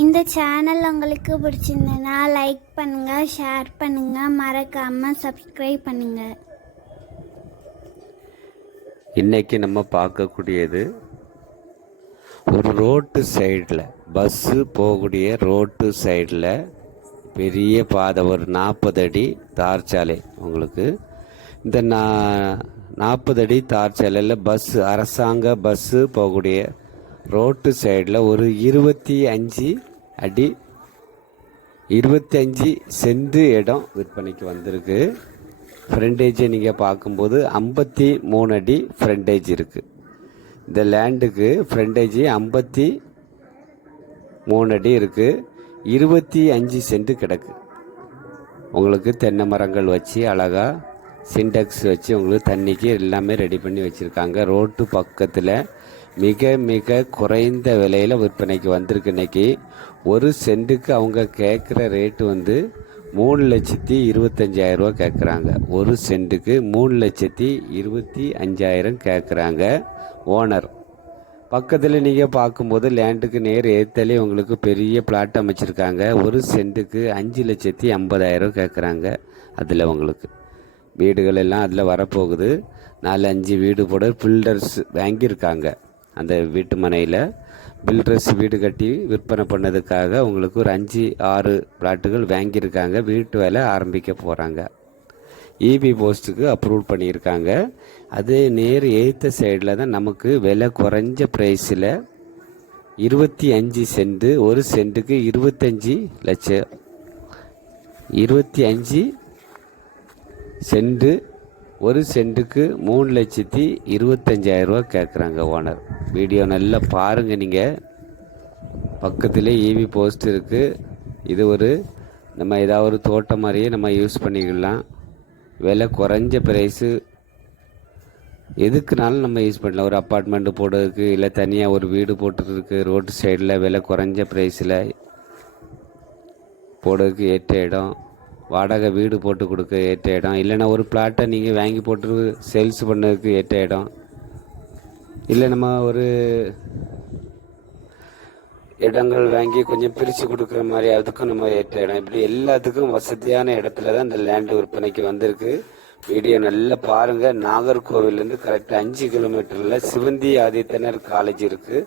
இந்த சேனல் உங்களுக்கு பிடிச்சிருந்ததுன்னா லைக் பண்ணுங்கள் ஷேர் பண்ணுங்கள் மறக்காமல் சப்ஸ்கிரைப் பண்ணுங்கள் இன்றைக்கி நம்ம பார்க்கக்கூடியது ஒரு ரோட்டு சைடில் பஸ்ஸு போகக்கூடிய ரோட்டு சைடில் பெரிய பாதை ஒரு நாற்பது அடி தார் சாலை உங்களுக்கு. இந்த நா நாற்பது அடி தார் சாலையில் பஸ்ஸு அரசாங்க பஸ்ஸு போகக்கூடிய ரோட்டு சைடில் ஒரு இருபத்தி அஞ்சு அடி. இருபத்தஞ்சி அஞ்சு சென்ட் இடம் விற்பனைக்கு வந்திருக்கு. ஃப்ரண்டேஜை நீங்கள் பார்க்கும்போது ஐம்பத்தி மூணு அடி ஃப்ரண்டேஜ் இருக்குது இந்த லேண்டுக்கு ஃப்ரண்டேஜ் ஐம்பத்தி மூணு அடி இருக்குது இருபத்தி அஞ்சு சென்ட் கிடக்கு. உங்களுக்கு தென்னை மரங்கள் வச்சு அழகாக சிண்டெக்ஸ் வச்சு உங்களுக்கு தண்ணிக்கு எல்லாமே ரெடி பண்ணி வச்சுருக்காங்க. ரோட்டு பக்கத்தில் மிக மிக குறைந்த விலையில் விற்பனைக்கு வந்திருக்கு இன்னைக்கு. ஒரு சென்ட்டுக்கு அவங்க கேட்குற ரேட்டு வந்து மூணு லட்சத்தி இருபத்தஞ்சாயிரம் ரூபா கேட்குறாங்க ஒரு சென்ட்டுக்கு மூணு லட்சத்தி இருபத்தி அஞ்சாயிரம் கேட்குறாங்க ஓனர் பக்கத்தில் நீங்கள் பார்க்கும்போது லேண்டுக்கு நேர் ஏத்தாலே உங்களுக்கு பெரிய பிளாட் அமைச்சிருக்காங்க. ஒரு சென்ட்டுக்கு அஞ்சு லட்சத்தி ஐம்பதாயிரம் கேட்குறாங்க அதில் உங்களுக்கு. வீடுகள் எல்லாம் அதில் வரப்போகுது. நாலு அஞ்சு வீடு போட பில்டர்ஸ் வாங்கியிருக்காங்க. அந்த வீட்டு மனையில் பில்டர்ஸ் வீடு கட்டி விற்பனை பண்ணதுக்காக உங்களுக்கு ஒரு அஞ்சு ஆறு பிளாட்டுகள் வாங்கியிருக்காங்க. வீட்டு வேலை ஆரம்பிக்க போகிறாங்க இபி போஸ்ட்டுக்கு அப்ரூவ் பண்ணியிருக்காங்க. அது நேர் எய்த்த சைடில் தான் நமக்கு விலை குறைஞ்ச ப்ரைஸில் இருபத்தி அஞ்சு சென்ட்டு ஒரு சென்ட்டுக்கு இருபத்தஞ்சி லட்சம். இருபத்தி அஞ்சு சென்ட்டு ஒரு சென்ட்டுக்கு மூணு லட்சத்தி இருபத்தஞ்சாயிரரூவா கேட்குறாங்க ஓனர். வீடியோ நல்லா பாருங்கள் நீங்கள் பக்கத்திலே ஈவி போஸ்ட் இருக்குது இது ஒரு நம்ம ஏதாவது ஒரு தோட்டம் மாதிரியே நம்ம யூஸ் பண்ணிக்கலாம். விலை குறைஞ்ச ப்ரைஸு எதுக்குனாலும் நம்ம யூஸ் பண்ணலாம். ஒரு அப்பார்ட்மெண்ட்டு போடுறதுக்கு இல்லை தனியாக ஒரு வீடு போட்டுருக்கு ரோட்டு சைடில் விலை குறைஞ்ச ப்ரைஸில் போடுறதுக்கு ஏற்ற இடம். வாடகை வீடு போட்டு கொடுக்க ஏற்ற இடம். இல்லைன்னா ஒரு பிளாட்டை நீங்கள் வாங்கி போட்டு சேல்ஸ் பண்ணதுக்கு ஏற்ற இடம். இல்லை நம்ம ஒரு இடங்கள் வாங்கி கொஞ்சம் பிரித்து கொடுக்குற மாதிரி அதுக்கும் நம்ம ஏற்ற இடம். இப்படி எல்லாத்துக்கும் வசதியான இடத்துல தான் இந்த லேண்டு விற்பனைக்கு வந்திருக்கு. வீடியோ நல்லா பாருங்க. நாகர்கோவிலேருந்து கரெக்டாக அஞ்சு கிலோமீட்டரில் சிவந்தி ஆதித்தனர் காலேஜ் இருக்கு.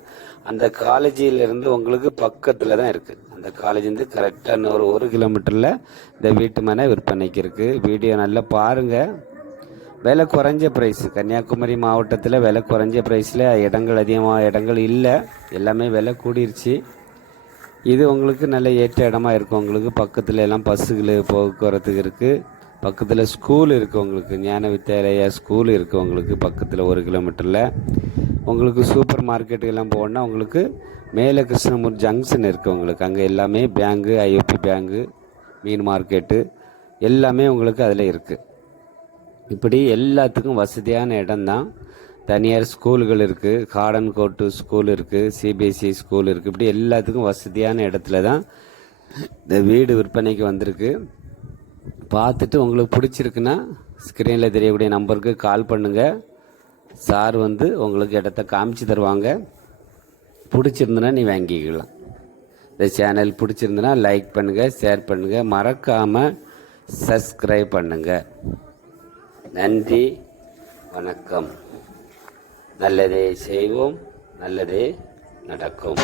அந்த காலேஜில் இருந்து உங்களுக்கு பக்கத்தில் தான் இருக்கு. அந்த காலேஜ் வந்து கரெக்டாக இன்னொரு ஒரு கிலோமீட்டரில் இந்த வீட்டு மனை விற்பனைக்கு இருக்கு. வீடியோ நல்லா பாருங்க. விலை குறைஞ்ச ப்ரைஸ் கன்னியாகுமரி மாவட்டத்தில் விலை குறைஞ்ச ப்ரைஸில் இடங்கள் அதிகமாக இடங்கள் இல்லை. எல்லாமே விலை கூடிருச்சு. இது உங்களுக்கு நல்ல ஏற்ற இடமா இருக்கும். உங்களுக்கு பக்கத்துல எல்லாம் பஸ்ஸுகள் போக்குவரத்துக்கு இருக்குது பக்கத்தில் ஸ்கூல் இருக்கவங்களுக்கு ஞான வித்யாலயா ஸ்கூல் இருக்கவங்களுக்கு உங்களுக்கு பக்கத்தில் ஒரு கிலோமீட்டரில் உங்களுக்கு சூப்பர் மார்க்கெட்டுக்கெல்லாம் போகணுன்னா உங்களுக்கு மேலே கிருஷ்ணமூர் ஜங்ஷன் இருக்குது உங்களுக்கு. அங்கே எல்லாமே பேங்கு ஐஓபி பேங்கு மீன் மார்க்கெட்டு எல்லாமே உங்களுக்கு அதில் இருக்குது இப்படி எல்லாத்துக்கும் வசதியான இடம்தான். தனியார் ஸ்கூல்கள் இருக்குது கார்டன் கோட்டு ஸ்கூல் இருக்குது சிபிஎஸ்சி ஸ்கூல் இருக்குது இப்படி எல்லாத்துக்கும் வசதியான இடத்துல தான் இந்த வீடு விற்பனைக்கு வந்திருக்கு. பார்த்துட்டு உங்களுக்கு பிடிச்சிருக்குன்னா ஸ்க்ரீனில் தெரியக்கூடிய நம்பருக்கு கால் பண்ணுங்கள் சார் வந்து உங்களுக்கு இடத்த காமிச்சு தருவாங்க. பிடிச்சிருந்துன்னா நீ வாங்கிக்கலாம். இந்த சேனல் பிடிச்சிருந்துன்னா லைக் பண்ணுங்கள் ஷேர் பண்ணுங்கள் மறக்காமல் சப்ஸ்கிரைப் பண்ணுங்கள் நன்றி வணக்கம். நல்லதே செய்வோம் நல்லதே நடக்கும்.